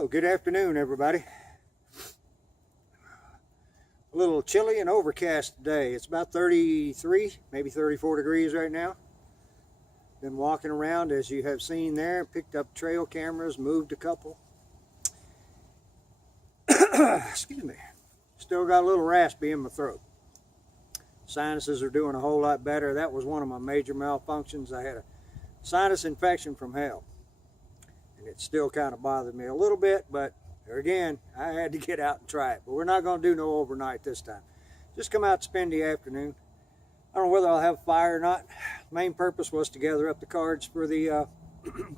So, good afternoon, everybody. A little chilly and overcast today. It's about 33, maybe 34 degrees right now. Been walking around, as you have seen there, picked up trail cameras, moved a couple. Excuse me. Still got a little raspy in my throat. Sinuses are doing a whole lot better. That was one of my major malfunctions. I had a sinus infection from hell. And it still kind of bothered me a little bit, but there again, I had to get out and try it. But we're not going to do no overnight this time. Just come out and spend the afternoon. I don't know whether I'll have a fire or not. Main purpose was to gather up the cards for the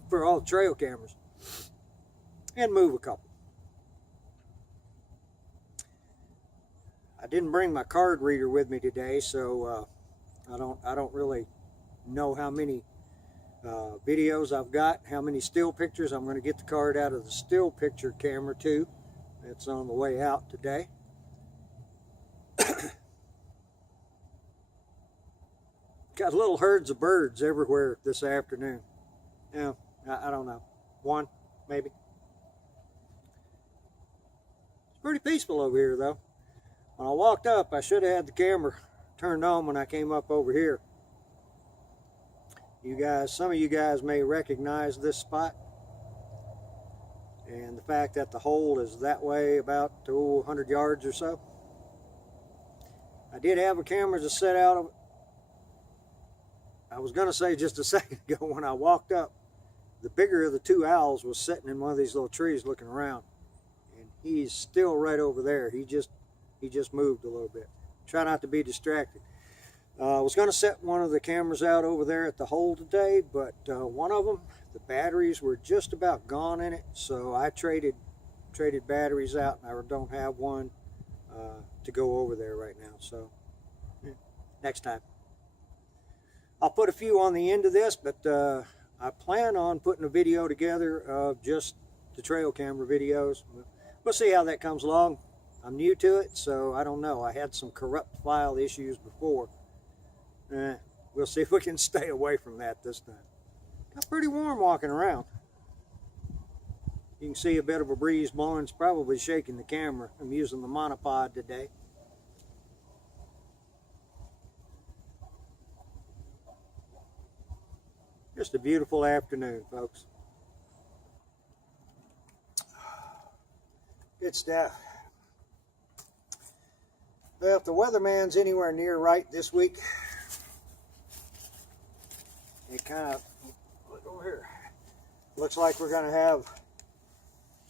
for all the trail cameras and move a couple. I didn't bring my card reader with me today, so I don't really know how many videos I've got, how many still pictures. I'm going to get the card out of the still picture camera too. It's on the way out today. Got little herds of birds everywhere this afternoon. Yeah, I don't know. One, maybe. It's pretty peaceful over here though. When I walked up, I should have had the camera turned on when I came up over here. You guys, some of you guys may recognize this spot, and the fact that the hole is that way about 100 yards or so. I did have a camera to set out of, I was going to say just a second ago when I walked up, the bigger of the two owls was sitting in one of these little trees looking around, and he's still right over there. He just moved a little bit. Try not to be distracted. I was going to set one of the cameras out over there at the hole today, but one of them, the batteries were just about gone in it, so I traded batteries out, and I don't have one to go over there right now. So next time. I'll put a few on the end of this, but I plan on putting a video together of just the trail camera videos. We'll see how that comes along. I'm new to it, so I don't know. I had some corrupt file issues before. We'll see if we can stay away from that this time. Got pretty warm walking around. You can see a bit of a breeze blowing. It's probably shaking the camera. I'm using the monopod today. Just a beautiful afternoon, folks. Good stuff. Well, if the weatherman's anywhere near right this week, it kind of, look over here, looks like we're going to have,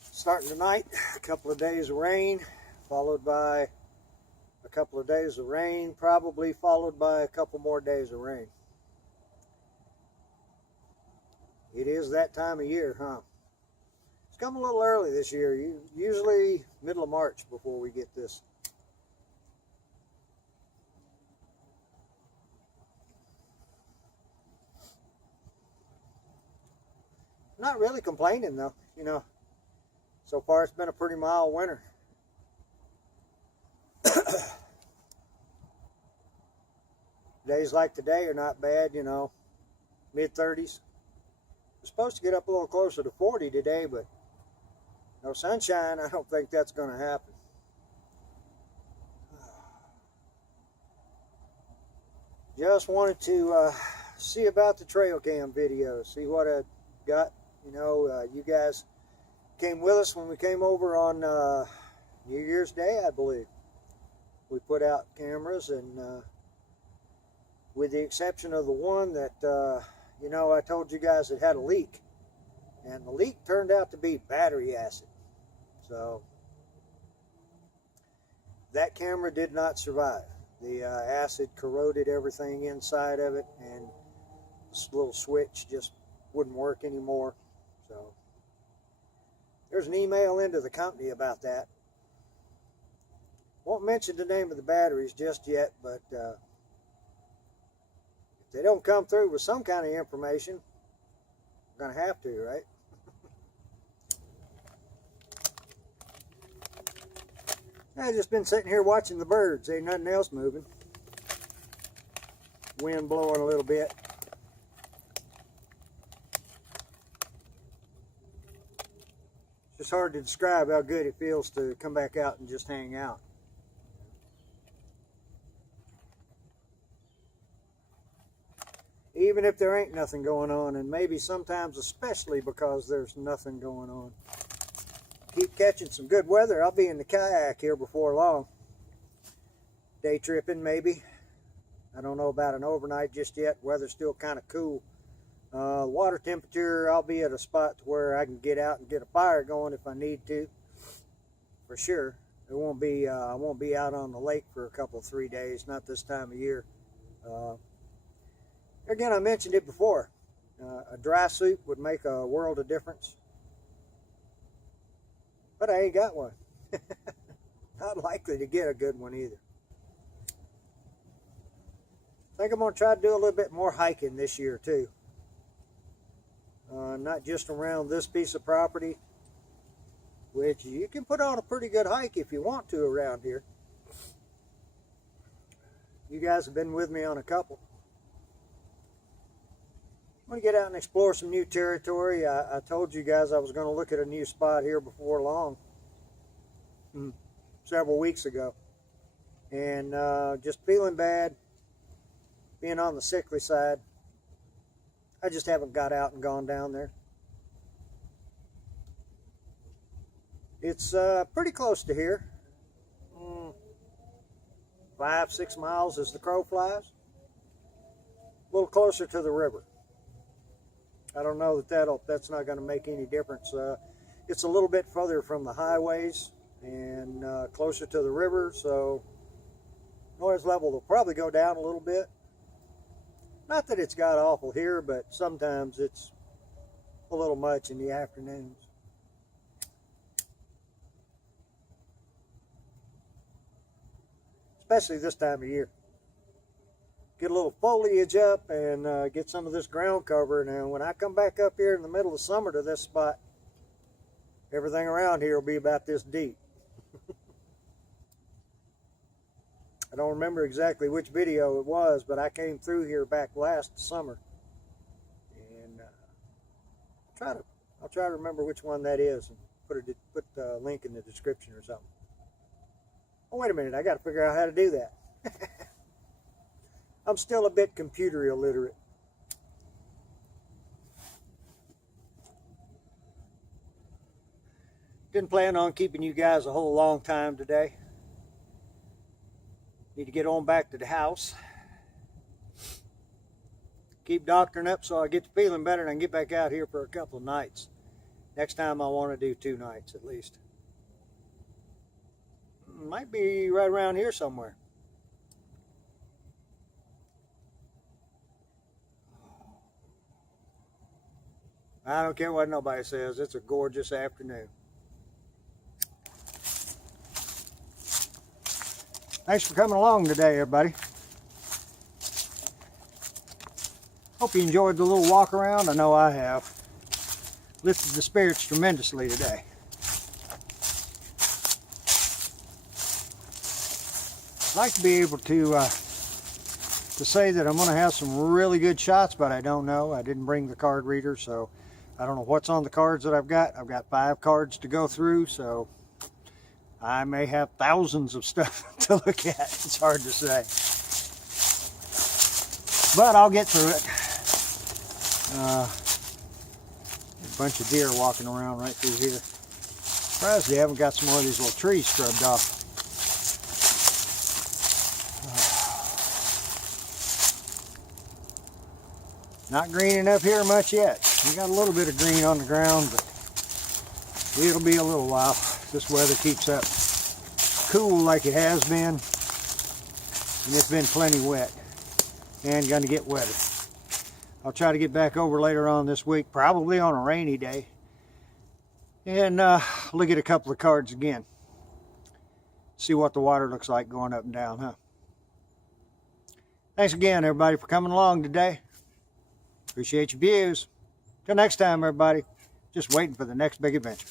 starting tonight, a couple of days of rain, followed by a couple of days of rain, probably followed by a couple more days of rain. It is that time of year, huh? It's come a little early this year, usually middle of March before we get this. Not really complaining though, you know. So far it's been a pretty mild winter. Days like today are not bad, you know. Mid-30s. We're supposed to get up a little closer to 40 today, but no sunshine. I don't think that's going to happen. Just wanted to see about the trail cam videos, see what I got. You know, you guys came with us when we came over on New Year's Day, I believe. We put out cameras, and with the exception of the one that, you know, I told you guys it had a leak. And the leak turned out to be battery acid. So, that camera did not survive. The acid corroded everything inside of it, and this little switch just wouldn't work anymore. So there's an email into the company about that. Won't mention the name of the batteries just yet, but if they don't come through with some kind of information, we're going to have to, right? I've just been sitting here watching the birds. Ain't nothing else moving. Wind blowing a little bit. It's hard to describe how good it feels to come back out and just hang out. Even if there ain't nothing going on, and maybe sometimes especially because there's nothing going on. Keep catching some good weather. I'll be in the kayak here before long. Day tripping maybe. I don't know about an overnight just yet. Weather's still kind of cool. Water temperature, I'll be at a spot where I can get out and get a fire going if I need to. For sure. It won't be, I won't be out on the lake for a couple, 3 days. Not this time of year. Again, I mentioned it before. A dry suit would make a world of difference. But I ain't got one. Not likely to get a good one either. I think I'm going to try to do a little bit more hiking this year too. Not just around this piece of property, which you can put on a pretty good hike if you want to around here. You guys have been with me on a couple. I'm going to get out and explore some new territory. I told you guys I was going to look at a new spot here before long, several weeks ago. And just feeling bad, being on the sickly side, I just haven't got out and gone down there. It's pretty close to here. 5-6 miles as the crow flies. A little closer to the river. I don't know that's not going to make any difference. It's a little bit further from the highways and closer to the river, so noise level will probably go down a little bit. Not that it's got awful here, but sometimes it's a little much in the afternoons. Especially this time of year. Get a little foliage up and get some of this ground cover. And when I come back up here in the middle of summer to this spot, everything around here will be about this deep. I don't remember exactly which video it was, but I came through here back last summer. And I'll try to remember which one that is and put the link in the description or something. Oh, wait a minute, I got to figure out how to do that. I'm still a bit computer illiterate. Didn't plan on keeping you guys a whole long time today. Need to get on back to the house. Keep doctoring up so I get to feeling better and I can get back out here for a couple of nights. Next time I want to do 2 nights at least. Might be right around here somewhere. I don't care what nobody says. It's a gorgeous afternoon. Thanks for coming along today, everybody. Hope you enjoyed the little walk around. I know I have. Lifted the spirits tremendously today. I'd like to be able to say that I'm going to have some really good shots, but I don't know. I didn't bring the card reader, so I don't know what's on the cards that I've got. I've got 5 cards to go through, so I may have thousands of stuff to look at. It's hard to say. But I'll get through it. A bunch of deer walking around right through here. Surprised they haven't got some more of these little trees scrubbed off. Not green enough here much yet. We got a little bit of green on the ground, but it'll be a little while. This weather keeps up cool like it has been, and it's been plenty wet and gonna get wetter. I'll try to get back over later on this week, probably on a rainy day, and look at a couple of cards again. See what the water looks like going up and down, huh? Thanks again, everybody, for coming along today. Appreciate your views. Till next time, everybody. Just waiting for the next big adventure.